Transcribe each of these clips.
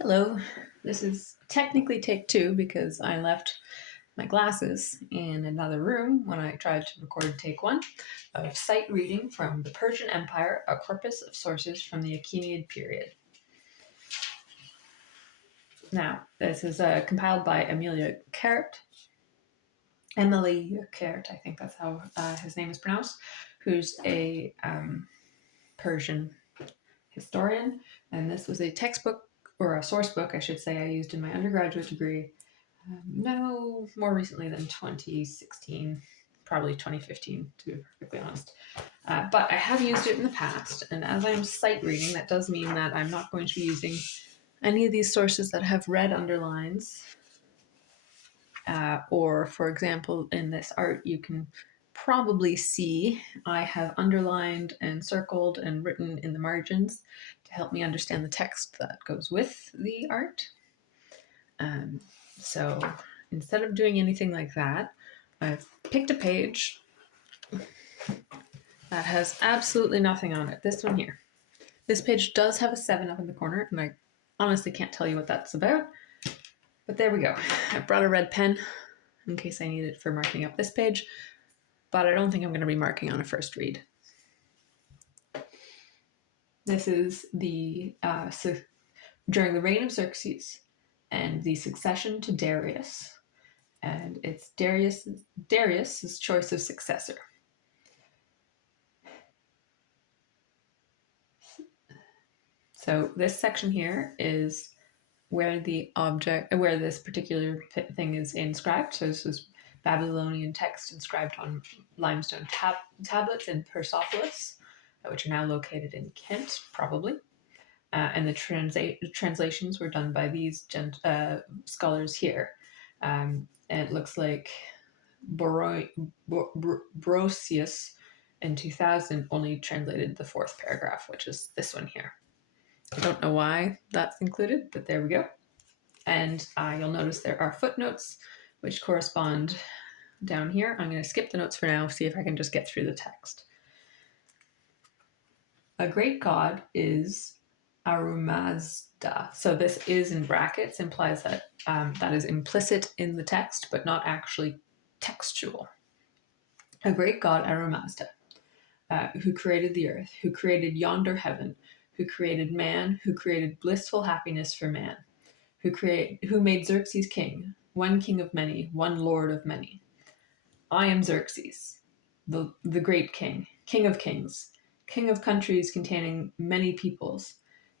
Hello, this is technically take two because I left my glasses in another room when I tried to record take one of sight reading from the Persian Empire, a corpus of sources from the Achaemenid period. Now, this is compiled by Emily Carrot, I think that's how his name is pronounced, who's a Persian historian, and this was a textbook, or a source book, I should say, I used in my undergraduate degree. No more recently than 2016, probably 2015, to be perfectly honest. But I have used it in the past, and as I'm sight reading, that does mean that I'm not going to be using any of these sources that have red underlines. Or, for example, in this art, you can probably see I have underlined and circled and written in the margins to help me understand the text that goes with the art. So instead of doing anything like that, I've picked a page that has absolutely nothing on it. This one here. This page does have a 7 up in the corner, and I honestly can't tell you what that's about. But there we go. I brought a red pen in case I need it for marking up this page, but I don't think I'm going to be marking on a first read. This is the during the reign of Xerxes and the succession to Darius, and it's Darius's choice of successor. So this section here is where where this particular thing is inscribed. So this was Babylonian text inscribed on limestone tablets in Persepolis, which are now located in Kent, probably. And the translations were done by these scholars here. And it looks like Brosius in 2000 only translated the 4th paragraph, which is this one here. I don't know why that's included, but there we go. And you'll notice there are footnotes which correspond down here. I'm going to skip the notes for now, see if I can just get through the text. A great god is Achaemenid. So this is in brackets, implies that that is implicit in the text, but not actually textual. A great god, Achaemenid, who created the earth, who created yonder heaven, who created man, who created blissful happiness for man, who made Xerxes king, one king of many, one lord of many. I am Xerxes, the great king, king of kings, king of countries containing many peoples,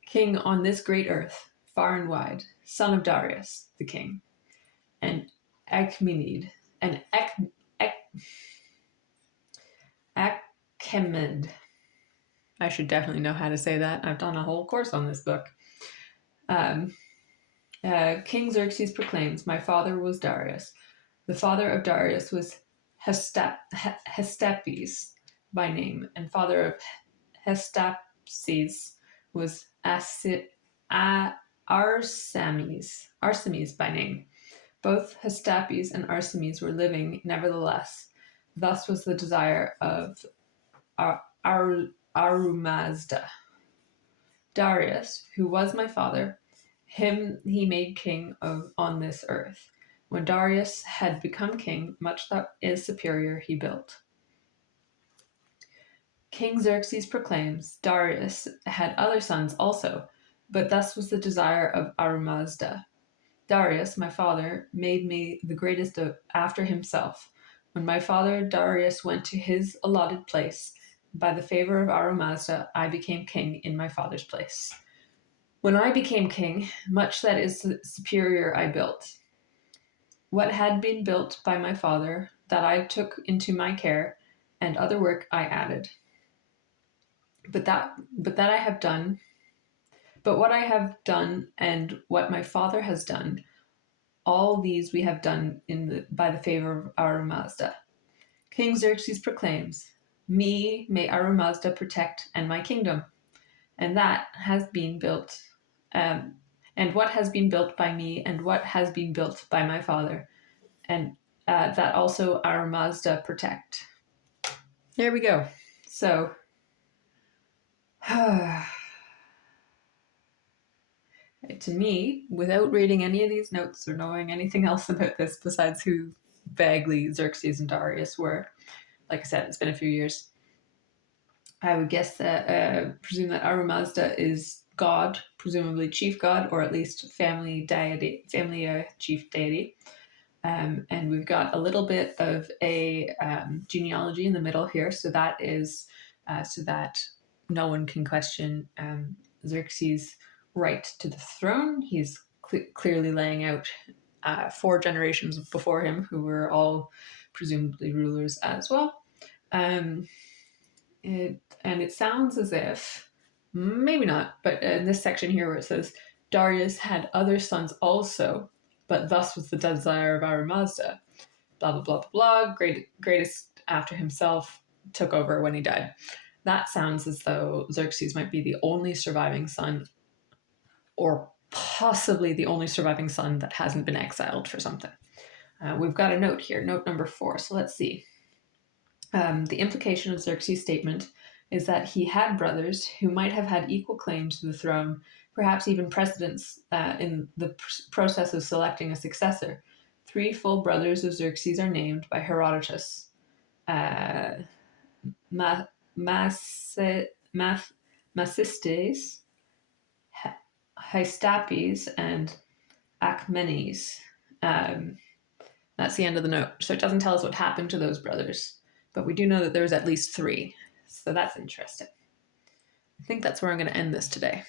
king on this great earth, far and wide, son of Darius, the king, and Achaemenid, and Achaemenid. I should definitely know how to say that. I've done a whole course on this book. King Xerxes proclaims, my father was Darius. The father of Darius was Hestapes by name, and father of Hestapes was Arsames by name. Both Hestapes and Arsames were living, nevertheless. Thus was the desire of Achaemenid. Darius, who was my father, him he made king on this earth. When Darius had become king, much that is superior he built. King Xerxes proclaims, Darius had other sons also, but thus was the desire of Achaemenid. Darius, my father, made me the greatest after himself. When my father Darius went to his allotted place, by the favor of Achaemenid, I became king in my father's place. When I became king, much that is superior I built. What had been built by my father, that I took into my care, and other work I added. But what I have done, and what my father has done, all these we have done by the favor of Achaemenid. King Xerxes proclaims, me may Achaemenid protect and my kingdom, and that has been built, and what has been built by me, and what has been built by my father, and that also Achaemenid protect. There we go. So, To me, without reading any of these notes or knowing anything else about this besides who vaguely Xerxes and Darius were, like I said, it's been a few years. I would guess that, presume that Ahura Mazda is God, presumably chief god, or at least family deity, family chief deity. And we've got a little bit of a genealogy in the middle here, so that is so that no one can question Xerxes' right to the throne. He's clearly laying out 4 generations before him, who were all presumably rulers as well. It sounds as if, maybe not, but in this section here where it says Darius had other sons also, but thus was the desire of Ahura Mazda. Blah blah blah blah blah. Greatest after himself took over when he died. That sounds as though Xerxes might be the only surviving son, or possibly the only surviving son that hasn't been exiled for something. We've got a note here, note number 4. So let's see. The implication of Xerxes' statement is that he had brothers who might have had equal claim to the throne, perhaps even precedence in the process of selecting a successor. 3 full brothers of Xerxes are named by Herodotus: Masistes, Hystapes, and Achaemenid. That's the end of the note. So it doesn't tell us what happened to those brothers, but we do know that there's at least 3. So that's interesting. I think that's where I'm going to end this today.